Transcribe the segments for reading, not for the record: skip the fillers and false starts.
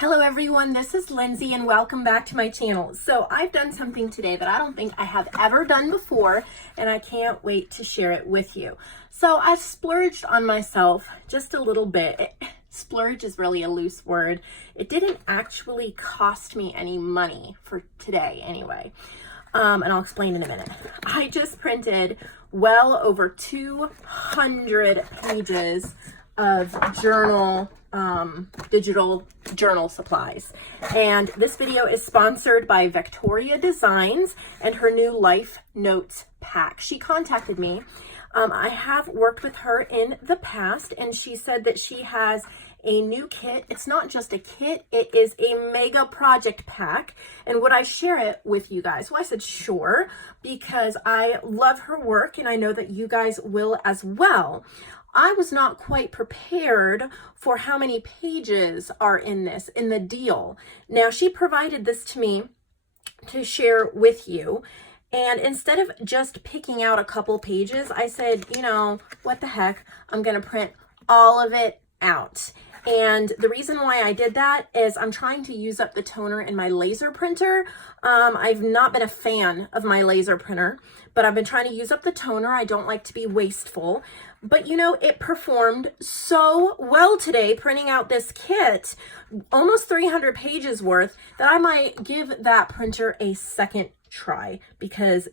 Hello everyone, this is Lindsay and welcome back to my channel. So I've done something today that I don't think I have ever done before and I can't wait to share it with you. So I've splurged on myself just a little bit. Splurge is really a loose word. It didn't actually cost me any money for today anyway. And I'll explain in a minute. I just printed well over 200 pages of digital journal supplies. And this video is sponsored by Vectoria Designs and her new Life Notes pack. She contacted me. I have worked with her in the past and she said that she has a new kit. It's not just a kit, it is a mega project pack. And would I share it with you guys? Well, I said sure, because I love her work and I know that you guys will as well. I was not quite prepared for how many pages are in the deal. Now, she provided this to me to share with you. And instead of just picking out a couple pages, I said, you know, what the heck, I'm going to print all of it out. And the reason why I did that is I'm trying to use up the toner in my laser printer. I've not been a fan of my laser printer, but I've been trying to use up the toner. I don't like to be wasteful. But you know, it performed so well today printing out this kit, almost 300 pages worth, that I might give that printer a second try because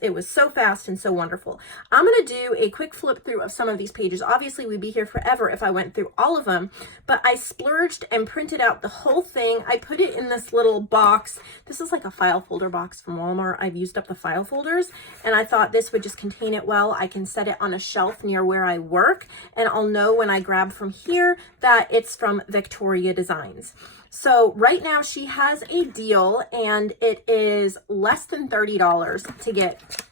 it was so fast and so wonderful. I'm going to do a quick flip through of some of these pages. Obviously, we'd be here forever if I went through all of them, but I splurged and printed out the whole thing. I put it in this little box. This is like a file folder box from Walmart. I've used up the file folders and I thought this would just contain it well. I can set it on a shelf near where I work and I'll know when I grab from here that it's from Vectoria Designs. So right now she has a deal and it is less than $30 to get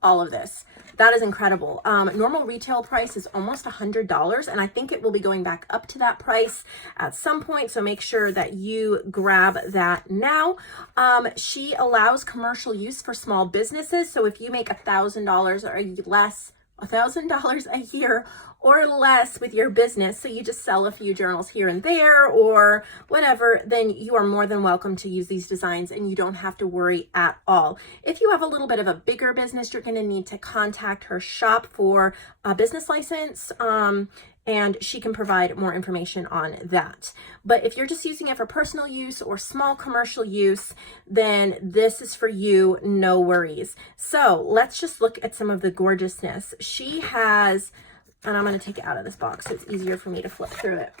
all of this. That is incredible. Normal retail price is almost $100 and I think it will be going back up to that price at some point. So make sure that you grab that now. She allows commercial use for small businesses. So if you make $1,000 or less, $1,000 a year or less with your business, so you just sell a few journals here and there or whatever, then you are more than welcome to use these designs and you don't have to worry at all. If you have a little bit of a bigger business, you're going to need to contact her shop for a business license, and she can provide more information on that. But if you're just using it for personal use or small commercial use, then this is for you, no worries. So let's just look at some of the gorgeousness. She has, and I'm going to take it out of this box so it's easier for me to flip through it.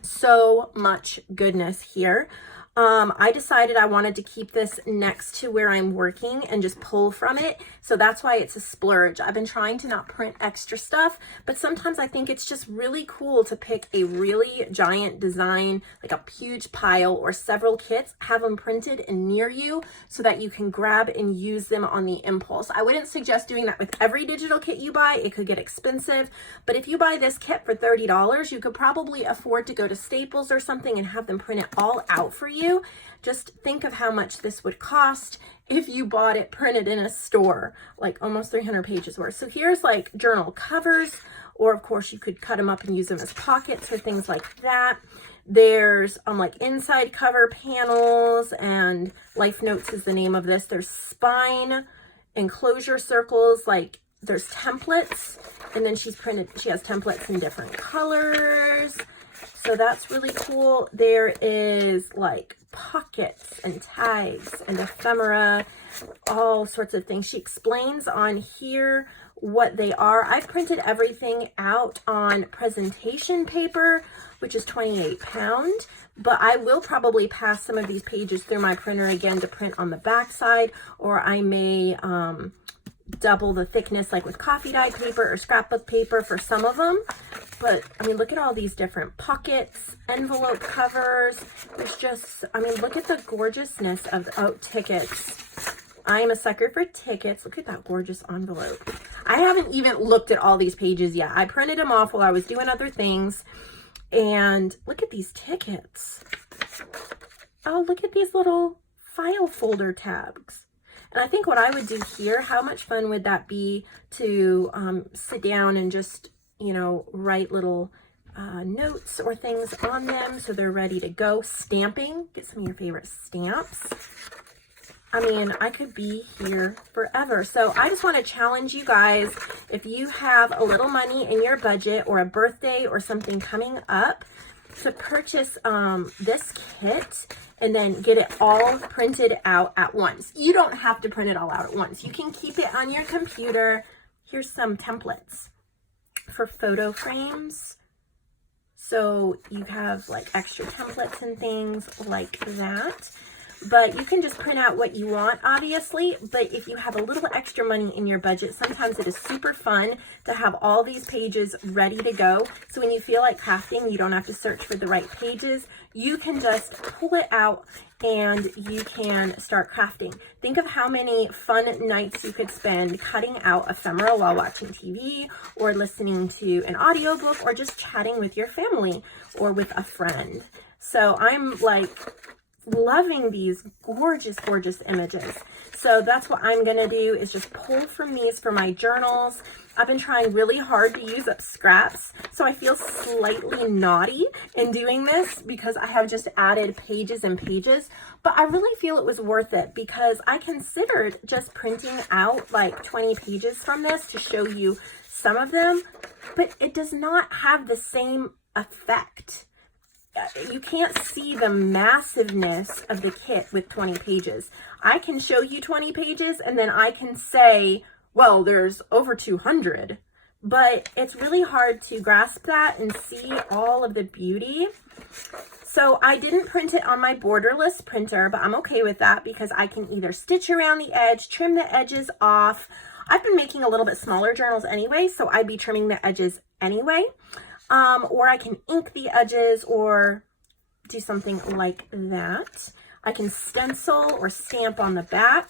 So much goodness here. I decided I wanted to keep this next to where I'm working and just pull from it. So that's why it's a splurge. I've been trying to not print extra stuff, but sometimes I think it's just really cool to pick a really giant design, like a huge pile or several kits, have them printed and near you so that you can grab and use them on the impulse. I wouldn't suggest doing that with every digital kit you buy. It could get expensive, but if you buy this kit for $30, you could probably afford to go to Staples or something and have them print it all out for you. Just think of how much this would cost if you bought it printed in a store, like almost 300 pages worth. So here's like journal covers, or of course you could cut them up and use them as pockets or things like that. There's like inside cover panels, and Life Notes is the name of this. There's spine enclosure circles, like there's templates, and then she has templates in different colors. So that's really cool. There is like pockets and tags and ephemera, all sorts of things. She explains on here what they are. I've printed everything out on presentation paper, which is 28 pounds, but I will probably pass some of these pages through my printer again to print on the back side, or I may double the thickness like with coffee dye paper or scrapbook paper for some of them. But I mean, look at all these different pockets, envelope covers. There's just, I mean, look at the gorgeousness of tickets. I am a sucker for tickets. Look at that gorgeous envelope. I haven't even looked at all these pages yet. I printed them off while I was doing other things. And look at these tickets. Oh, look at these little file folder tabs. And I think what I would do here, how much fun would that be to sit down and just, you know, write little notes or things on them so they're ready to go. Stamping, get some of your favorite stamps. I mean, I could be here forever. So I just want to challenge you guys, if you have a little money in your budget or a birthday or something coming up, to purchase this kit and then get it all printed out at once. You don't have to print it all out at once. You can keep it on your computer. Here's some templates for photo frames. So you have like extra templates and things like that. But you can just print out what you want, obviously. But if you have a little extra money in your budget, sometimes it is super fun to have all these pages ready to go. So when you feel like crafting, you don't have to search for the right pages. You can just pull it out and you can start crafting. Think of how many fun nights you could spend cutting out ephemera while watching TV or listening to an audiobook or just chatting with your family or with a friend. So I'm like loving these gorgeous, gorgeous images. So that's what I'm going to do, is just pull from these for my journals. I've been trying really hard to use up scraps, so I feel slightly naughty in doing this because I have just added pages and pages, but I really feel it was worth it because I considered just printing out like 20 pages from this to show you some of them, but it does not have the same effect. You can't see the massiveness of the kit with 20 pages. I can show you 20 pages and then I can say, well, there's over 200, but it's really hard to grasp that and see all of the beauty. So I didn't print it on my borderless printer, but I'm okay with that because I can either stitch around the edge, trim the edges off. I've been making a little bit smaller journals anyway, so I'd be trimming the edges anyway. Or I can ink the edges or do something like that. I can stencil or stamp on the back.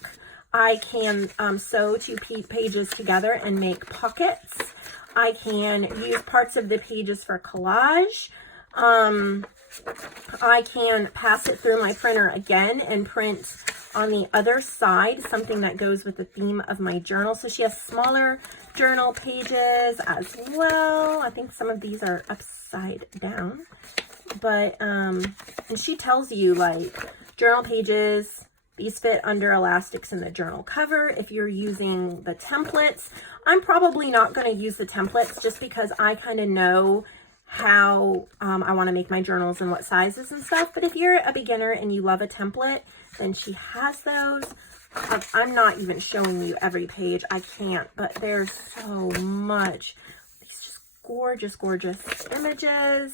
I can sew two pages together and make pockets. I can use parts of the pages for collage. I can pass it through my printer again and print on the other side something that goes with the theme of my journal. So she has smaller journal pages as well. I think some of these are upside down, but and she tells you like journal pages, these fit under elastics in the journal cover. If you're using the templates, I'm probably not going to use the templates just because I kind of know how I want to make my journals and what sizes and stuff. But if you're a beginner and you love a template, then she has those. I'm not even showing you every page. I can't, but there's so much. These just gorgeous, gorgeous images.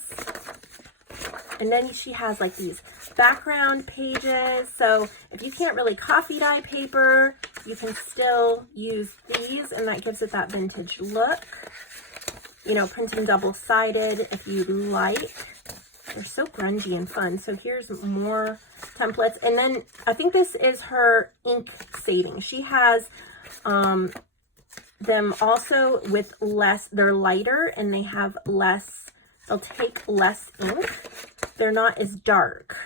And then she has like these background pages. So if you can't really coffee dye paper, you can still use these and that gives it that vintage look. You know, printing double-sided if you like. They're so grungy and fun. So here's more templates. And then I think this is her ink saving. She has them also with less, they're lighter and they have less, they'll take less ink. They're not as dark.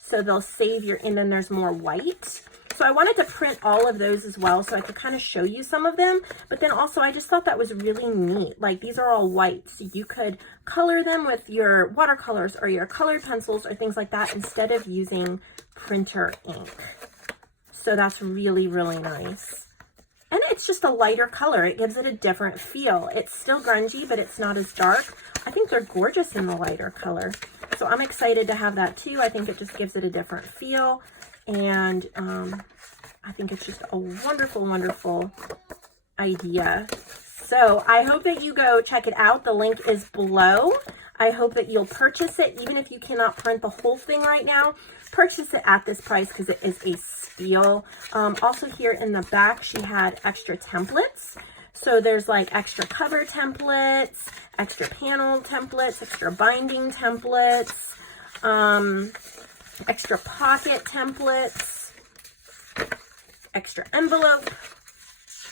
So they'll save your, and then there's more white. So I wanted to print all of those as well so I could kind of show you some of them. But then also I just thought that was really neat. Like these are all white. So you could color them with your watercolors or your colored pencils or things like that instead of using printer ink. So that's really, really nice. And it's just a lighter color. It gives it a different feel. It's still grungy, but it's not as dark. I think they're gorgeous in the lighter color. So I'm excited to have that too. I think it just gives it a different feel. And I think it's just a wonderful, wonderful idea. So I hope that you go check it out. The link is below. I hope that you'll purchase it, even if you cannot print the whole thing right now. Purchase it at this price because it is a steal. Also here in the back, she had extra templates. So there's like extra cover templates, extra panel templates, extra binding templates, extra pocket templates, extra envelope,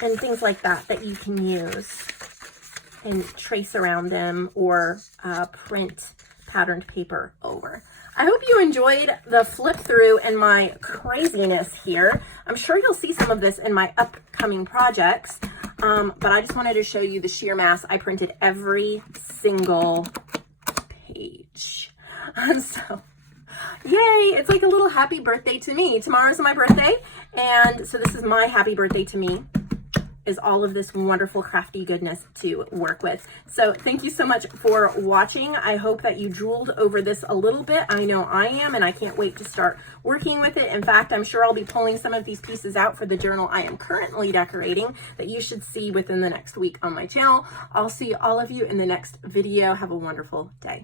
and things like that that you can use and trace around them or print patterned paper over. I hope you enjoyed the flip through and my craziness here. I'm sure you'll see some of this in my upcoming projects, but I just wanted to show you the sheer mass. I printed every single page. So yay, it's like a little happy birthday to me. Tomorrow's my birthday, and so this is my happy birthday to me, is all of this wonderful crafty goodness to work with. So thank you so much for watching. I hope that you drooled over this a little bit. I know I am, and I can't wait to start working with it. In fact, I'm sure I'll be pulling some of these pieces out for the journal I am currently decorating that you should see within the next week on my channel. I'll see all of you in the next video. Have a wonderful day.